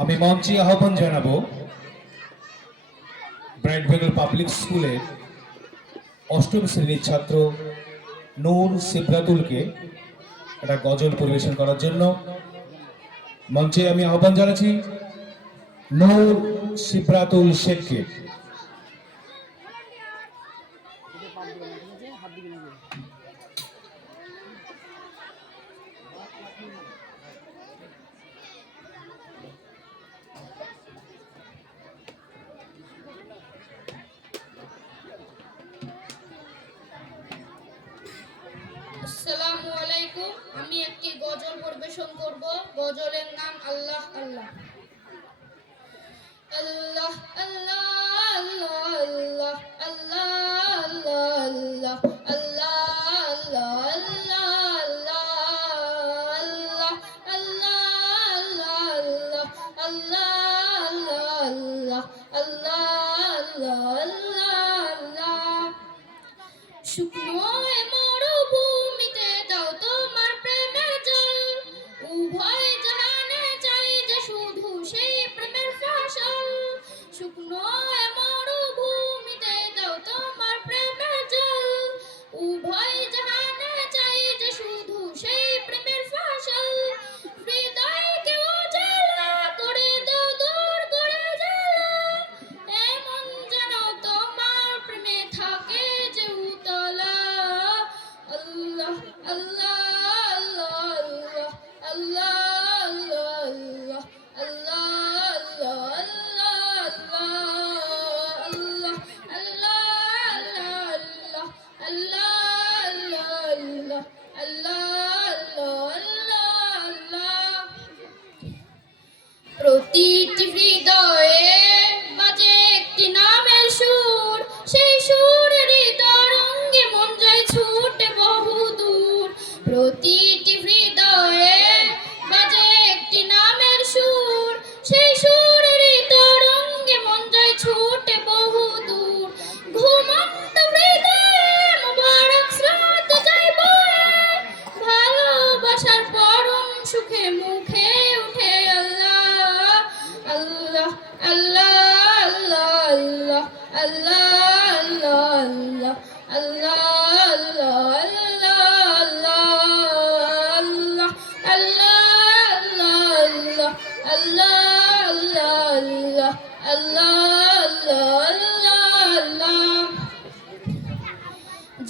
আমি মঞ্চে আহ্বান জানাব ব্রাইট বেঙ্গল পাবলিক স্কুলের অষ্টম শ্রেণির ছাত্র নূর সিবরাতুলকে একটা গজল পরিবেশন করার জন্য মঞ্চে আমি আহ্বান জানাচ্ছি নূর সিবরাতুল শেখকে। আসসালামু আলাইকুম আমি একটি গজল পরিবেশন করব গজলের নাম আল্লাহ আল্লাহ আল্লাহ আল্লাহ আল্লাহ আল্লাহ আল্লাহ আল্লাহ আল্লাহ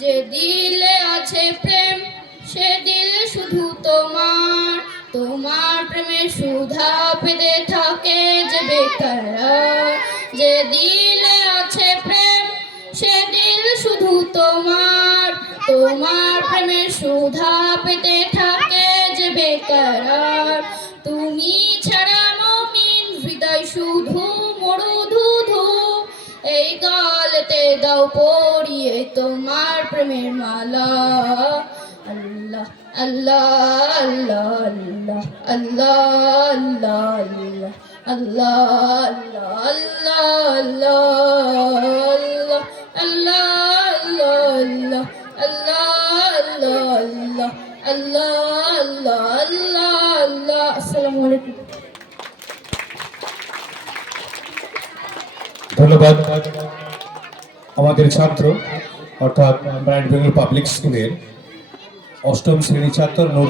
যে দিলে আছে প্রেম, সে দিল শুধু তোমার। তোমার প্রেমে সুধা পেতে থাকে যে বেকার। যে দিলে আছে প্রেম, সে দিল শুধু তোমার। তোমার প্রেমে সুধা পেতে থাকে যে বেকার। তুমি ছাড়া মমিন, হৃদয় শুধু মরু ধু এই গালতে দাও পড়িয়ে তোমার প্রেমের মালা আল্লাহ আল্লাহ আল্লাহ আল্লাহ আল্লাহ আল্লাহ আল্লাহ ধন্যবাদ আমাদের ছাত্র অর্থাৎ ব্রাইট বেঙ্গল পাবলিক স্কুলের অষ্টম শ্রেণি ছাত্র নূর